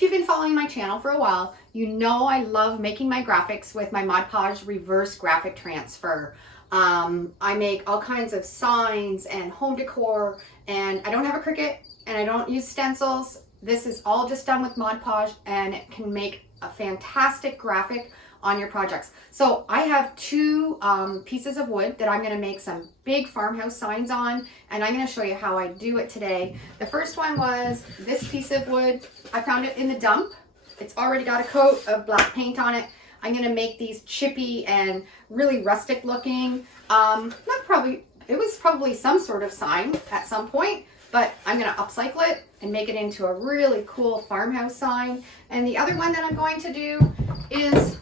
If you've been following my channel for a while, you know I love making my graphics with my Mod Podge reverse graphic transfer. I make all kinds of signs and home decor, and I don't have a Cricut and I don't use stencils. This is all just done with Mod Podge, and it can make a fantastic graphic on your projects. So I have two pieces of wood that I'm going to make some big farmhouse signs on, and I'm going to show you how I do it today. The first one was this piece of wood. I found it in the dump. It's already got a coat of black paint on it. I'm going to make these chippy and really rustic looking. It was probably some sort of sign at some point, but I'm going to upcycle it and make it into a really cool farmhouse sign. And the other one that I'm going to do is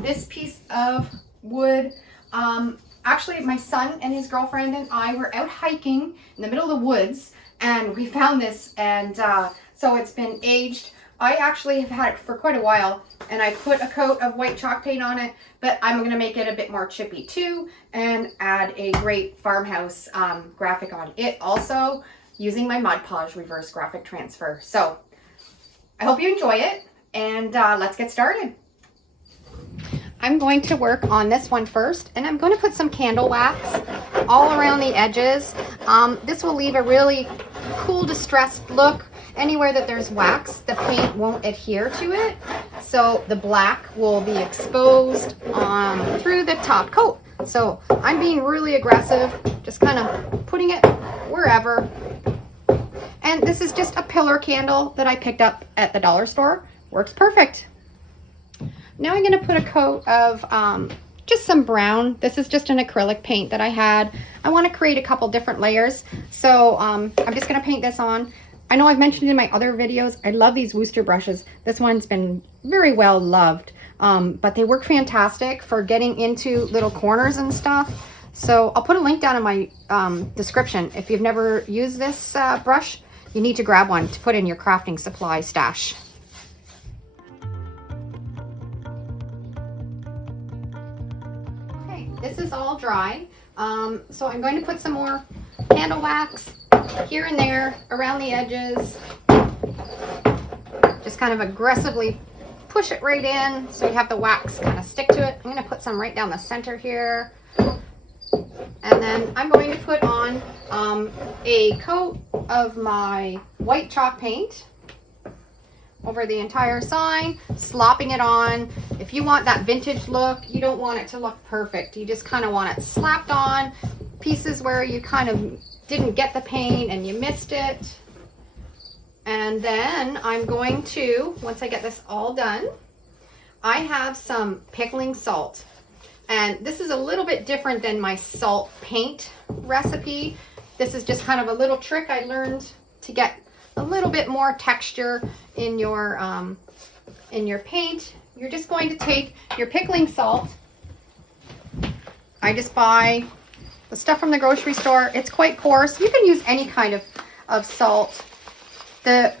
this piece of wood. Actually, my son and his girlfriend and I were out hiking in the middle of the woods, and we found this, and so it's been aged. I actually have had it for quite a while, and I put a coat of white chalk paint on it, but I'm going to make it a bit more chippy too and add a great farmhouse graphic on it also, using my Mod Podge reverse graphic transfer. So I hope you enjoy it, and let's get started. I'm going to work on this one first, and I'm going to put some candle wax all around the edges. This will leave a really cool distressed look. Anywhere that there's wax, the paint won't adhere to it, so the black will be exposed through the top coat. So I'm being really aggressive, just kind of putting it wherever. And this is just a pillar candle that I picked up at the dollar store. Works perfect. Now I'm going to put a coat of just some brown. This is just an acrylic paint that I had. I want to create a couple different layers, so I'm just going to paint this on. I know I've mentioned in my other videos, I love these Wooster brushes. This one's been very well loved, but they work fantastic for getting into little corners and stuff. So I'll put a link down in my description. If you've never used this brush, you need to grab one to put in your crafting supply stash. Okay, this is all dry. So I'm going to put some more candle wax here and there around the edges. Just kind of aggressively push it right in so you have the wax kind of stick to it. I'm going to put some right down the center here. And then I'm going to put on a coat of my white chalk paint over the entire sign, slopping it on. If you want that vintage look, you don't want it to look perfect. You just kind of want it slapped on. Pieces where you kind of didn't get the paint and you missed it. And then I'm going to, once I get this all done, I have some pickling salt. And this is a little bit different than my salt paint recipe. This is just kind of a little trick I learned to get a little bit more texture in your paint. You're just going to take your pickling salt. I just buy the stuff from the grocery store. It's quite coarse. You can use any kind of salt. The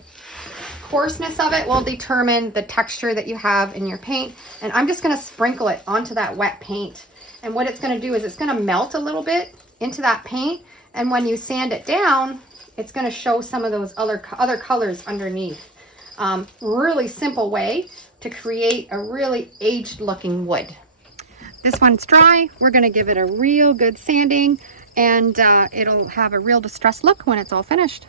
coarseness of it will determine the texture that you have in your paint. And I'm just going to sprinkle it onto that wet paint. And what it's going to do is it's going to melt a little bit into that paint. And when you sand it down, it's going to show some of those other colors underneath. Really simple way to create a really aged looking wood. This one's dry. We're going to give it a real good sanding, and it'll have a real distressed look when it's all finished.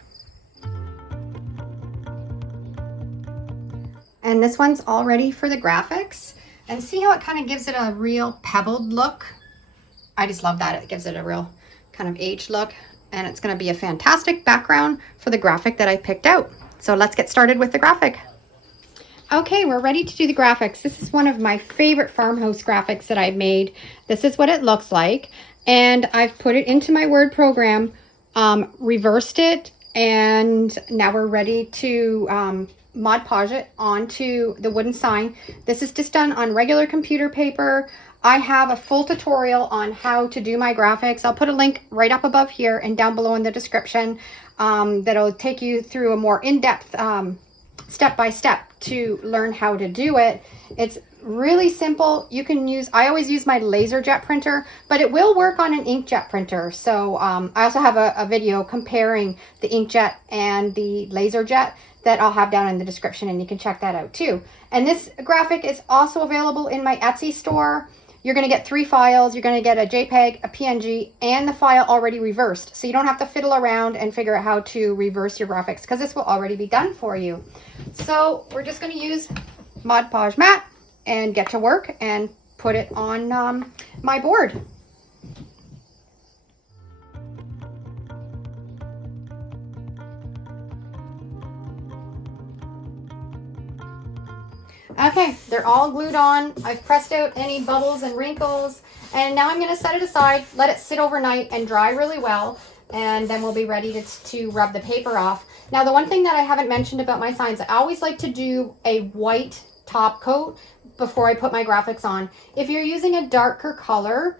And this one's all ready for the graphics. And see how it kind of gives it a real pebbled look? I just love that. It gives it a real kind of aged look, and it's going to be a fantastic background for the graphic that I picked out. So let's get started with the graphic. Okay, we're ready to do the graphics. This is one of my favorite farmhouse graphics that I've made. This is what it looks like. And I've put it into my Word program, reversed it, and now we're ready to Mod Podge it onto the wooden sign. This is just done on regular computer paper. I have a full tutorial on how to do my graphics. I'll put a link right up above here and down below in the description that'll take you through a more in-depth step-by-step to learn how to do it. It's really simple. You can use, I always use my laser jet printer, but it will work on an inkjet printer. So I also have a video comparing the inkjet and the laser jet. that I'll have down in the description, and you can check that out too. And this graphic is also available in my Etsy store. You're going to get 3 files. You're going to get a JPEG, a PNG, and the file already reversed. So you don't have to fiddle around and figure out how to reverse your graphics, because this will already be done for you. So we're just going to use Mod Podge mat and get to work and put it on my board. Okay, they're all glued on. I've pressed out any bubbles and wrinkles, and now I'm going to set it aside, let it sit overnight and dry really well, and then we'll be ready to rub the paper off. Now, the one thing that I haven't mentioned about my signs, I always like to do a white top coat before I put my graphics on. If you're using a darker color,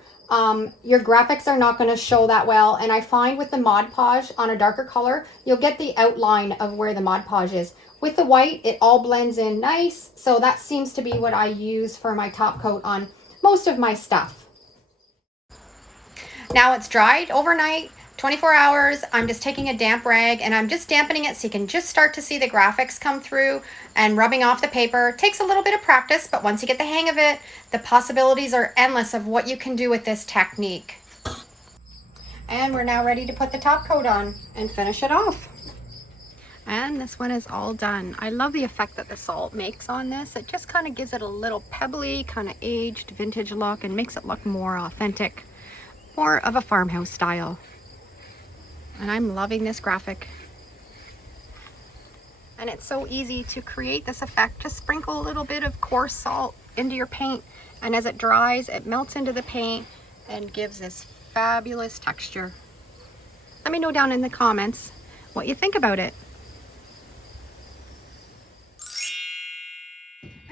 your graphics are not going to show that well, and I find with the Mod Podge on a darker color, you'll get the outline of where the Mod Podge is. With the white, it all blends in nice, so that seems to be what I use for my top coat on most of my stuff. Now it's dried overnight, 24 hours. I'm just taking a damp rag and I'm just dampening it so you can just start to see the graphics come through and rubbing off the paper. It takes a little bit of practice, but once you get the hang of it, the possibilities are endless of what you can do with this technique. And we're now ready to put the top coat on and finish it off. And this one is all done. I love the effect that the salt makes on this. It just kind of gives it a little pebbly, kind of aged vintage look and makes it look more authentic, more of a farmhouse style. And I'm loving this graphic. And it's so easy to create this effect. Just sprinkle a little bit of coarse salt into your paint, and as it dries, it melts into the paint and gives this fabulous texture. Let me know down in the comments what you think about it.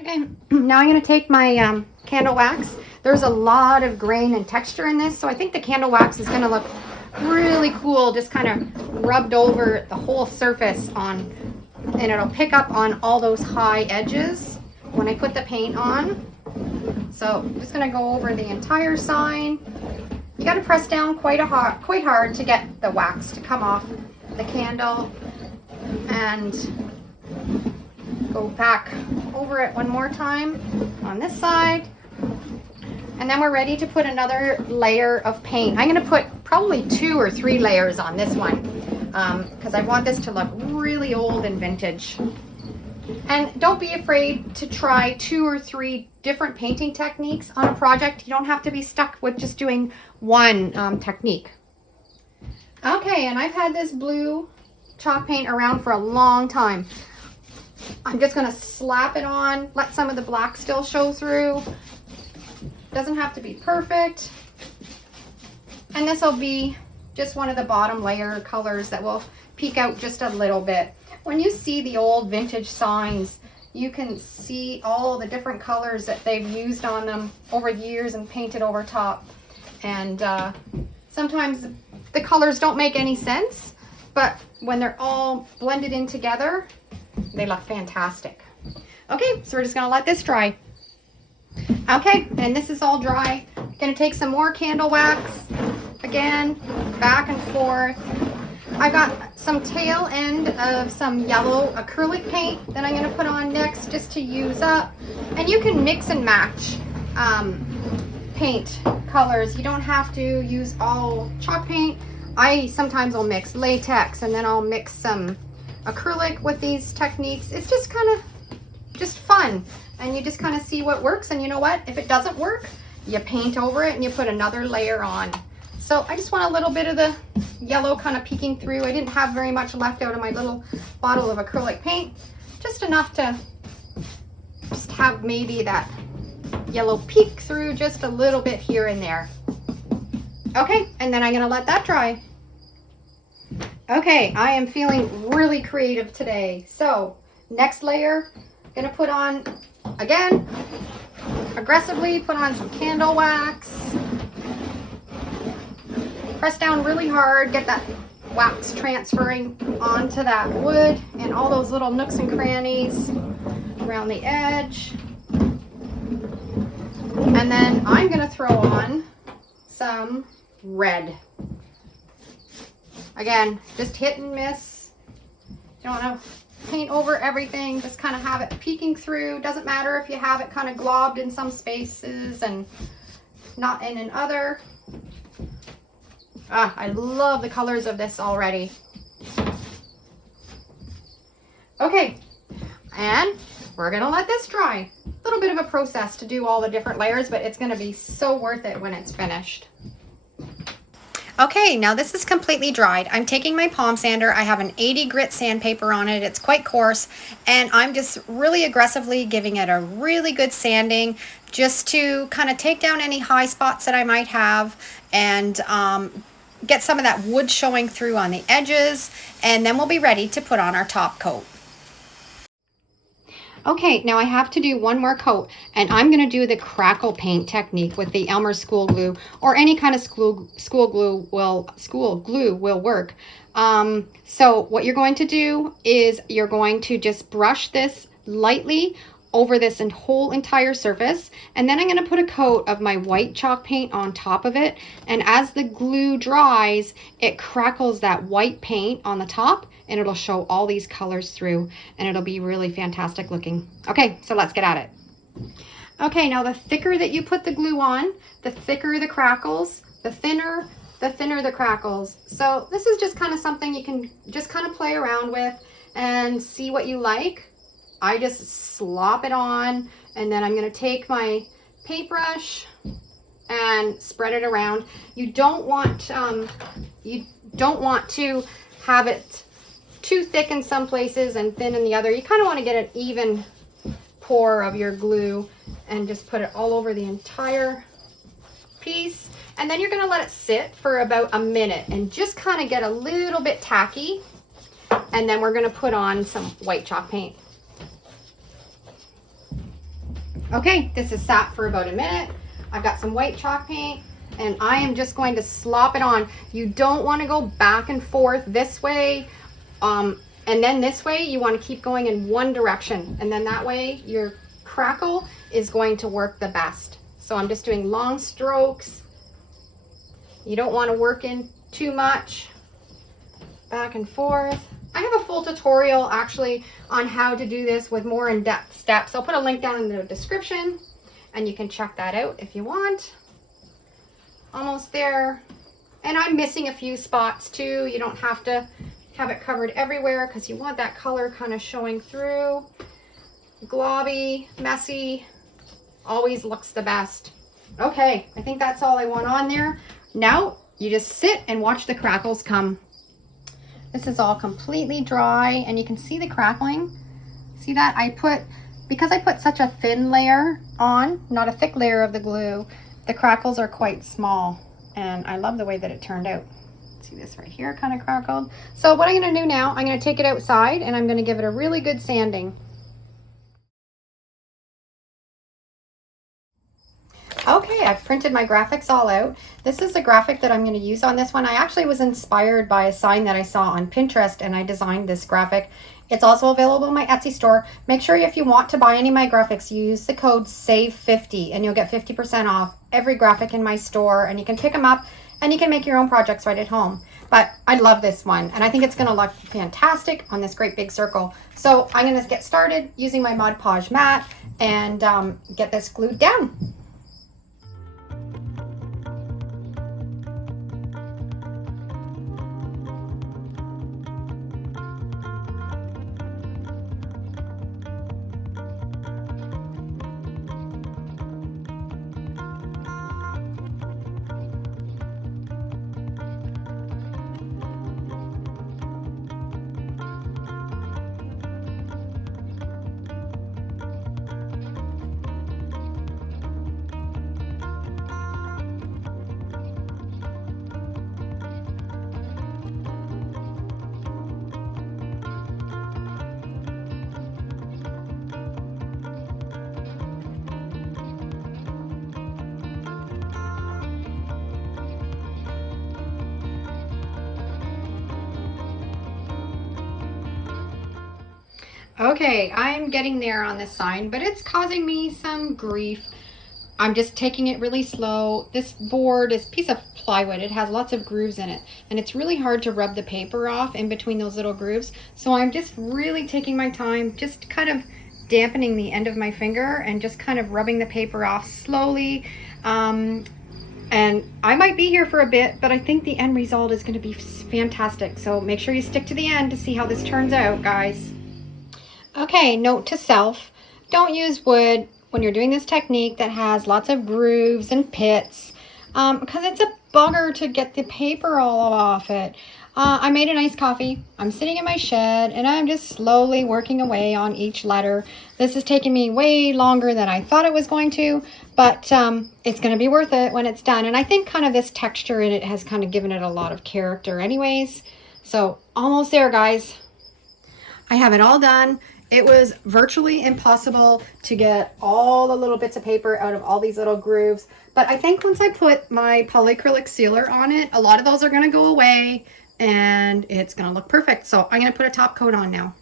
Okay, now I'm going to take my candle wax. There's a lot of grain and texture in this, so I think the candle wax is going to look really cool, just kind of rubbed over the whole surface on, and it'll pick up on all those high edges when I put the paint on. So I'm just going to go over the entire sign. You got to press down quite hard to get the wax to come off the candle, and go back over it one more time on this side, and then we're ready to put another layer of paint. I'm going to put probably 2 or 3 layers on this one because I want this to look really old and vintage. And don't be afraid to try 2 or 3 different painting techniques on a project. You don't have to be stuck with just doing one technique. Okay, and I've had this blue chalk paint around for a long time. I'm just going to slap it on, let some of the black still show through. Doesn't have to be perfect. And this will be just one of the bottom layer colors that will peek out just a little bit. When you see the old vintage signs, you can see all the different colors that they've used on them over the years and painted over top. And sometimes the colors don't make any sense, but when they're all blended in together, they look fantastic. Okay, so we're just going to let this dry. Okay, and this is all dry. I'm going to take some more candle wax. Again, back and forth. I got some tail end of some yellow acrylic paint that I'm going to put on next just to use up. And you can mix and match paint colors. You don't have to use all chalk paint. I sometimes will mix latex, and then I'll mix some acrylic with these techniques. It's just kind of just fun, and you just kind of see what works. And you know what, if it doesn't work, you paint over it and you put another layer on. So I just want a little bit of the yellow kind of peeking through. I didn't have very much left out of my little bottle of acrylic paint, just enough to just have maybe that yellow peek through just a little bit here and there. Okay, and then I'm going to let that dry. Okay, I am feeling really creative today. So next layer, going to put on, again, aggressively put on some candle wax. Press down really hard, get that wax transferring onto that wood and all those little nooks and crannies around the edge. And then I'm going to throw on some red. Again, just hit and miss. You don't want to paint over everything, just kind of have it peeking through. Doesn't matter if you have it kind of globbed in some spaces and not in other. Ah, I love the colors of this already. Okay, and we're gonna let this dry. A little bit of a process to do all the different layers, but it's gonna be so worth it when it's finished. Okay, now this is completely dried. I'm taking my palm sander. I have an 80 grit sandpaper on it. It's quite coarse, and I'm just really aggressively giving it a really good sanding just to kind of take down any high spots that I might have and get some of that wood showing through on the edges, and then we'll be ready to put on our top coat. Okay, now I have to do one more coat, and I'm going to do the crackle paint technique with the Elmer's school glue, or any kind of school glue will work. So what you're going to do is you're going to just brush this lightly over this whole entire surface, and then I'm going to put a coat of my white chalk paint on top of it, and as the glue dries, it crackles that white paint on the top, and it'll show all these colors through, and it'll be really fantastic looking. Okay, so let's get at it. Okay, now the thicker that you put the glue on, the thicker the crackles, the thinner the crackles. So this is just kind of something you can just kind of play around with and see what you like. I just slop it on, and then I'm going to take my paintbrush and spread it around. You don't want to have it too thick in some places and thin in the other. You kind of want to get an even pour of your glue and just put it all over the entire piece. And then you're going to let it sit for about a minute and just kind of get a little bit tacky. And then we're going to put on some white chalk paint. Okay, this has sat for about a minute. I've got some white chalk paint, and I am just going to slop it on. You don't want to go back and forth this way and then this way. You want to keep going in one direction, and then that way your crackle is going to work the best. So I'm just doing long strokes. You don't want to work in too much. Back and forth. I have a full tutorial actually on how to do this with more in-depth steps. I'll put a link down in the description, and you can check that out if you want. Almost there. And I'm missing a few spots too. You don't have to have it covered everywhere because you want that color kind of showing through. Globby, messy, always looks the best. Okay, I think that's all I want on there. Now you just sit and watch the crackles come. This is all completely dry, and you can see the crackling. See that? Because I put such a thin layer on, not a thick layer of the glue, the crackles are quite small, and I love the way that it turned out. See this right here kind of crackled. So what I'm going to do now, I'm going to take it outside, and I'm going to give it a really good sanding. Okay, I've printed my graphics all out. This is the graphic that I'm going to use on this one. I actually was inspired by a sign that I saw on Pinterest, and I designed this graphic. It's also available in my Etsy store. Make sure if you want to buy any of my graphics, you use the code SAVE50 and you'll get 50% off every graphic in my store, and you can pick them up and you can make your own projects right at home. But I love this one, and I think it's going to look fantastic on this great big circle. So I'm going to get started using my Mod Podge mat and get this glued down. Okay, I'm getting there on this sign, but it's causing me some grief. I'm just taking it really slow. This board is a piece of plywood. It has lots of grooves in it, and it's really hard to rub the paper off in between those little grooves. So I'm just really taking my time, just kind of dampening the end of my finger and just kind of rubbing the paper off slowly. And I might be here for a bit, but I think the end result is going to be fantastic. So make sure you stick to the end to see how this turns out, guys. Okay, note to self, don't use wood when you're doing this technique that has lots of grooves and pits, because it's a bugger to get the paper all off it. I made an iced coffee. I'm sitting in my shed and I'm just slowly working away on each letter. This has taken me way longer than I thought it was going to, but it's going to be worth it when it's done. And I think kind of this texture in it has kind of given it a lot of character anyways. So almost there, guys. I have it all done. It was virtually impossible to get all the little bits of paper out of all these little grooves. But I think once I put my polyacrylic sealer on it, a lot of those are going to go away and it's going to look perfect. So I'm going to put a top coat on now.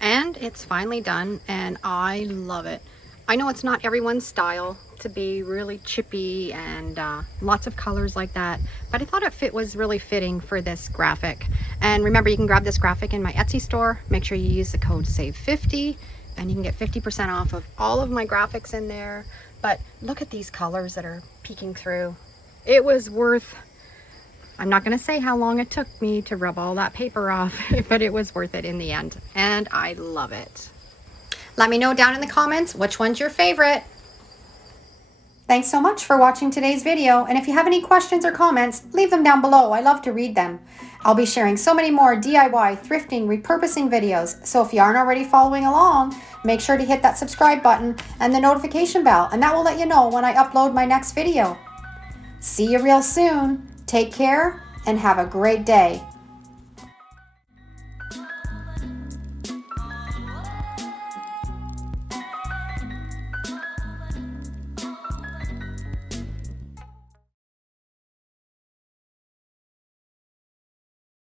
And it's finally done and I love it. I know it's not everyone's style to be really chippy and lots of colors like that, but I thought it was really fitting for this graphic. And remember, you can grab this graphic in my Etsy store. Make sure you use the code SAVE50 and you can get 50% off of all of my graphics in there. But look at these colors that are peeking through. It was worth, I'm not going to say how long it took me to rub all that paper off, but it was worth it in the end. And I love it. Let me know down in the comments which one's your favorite. Thanks so much for watching today's video, and if you have any questions or comments, leave them down below. I love to read them. I'll be sharing so many more DIY, thrifting, repurposing videos, so if you aren't already following along, make sure to hit that subscribe button and the notification bell, and that will let you know when I upload my next video. See you real soon. Take care and have a great day.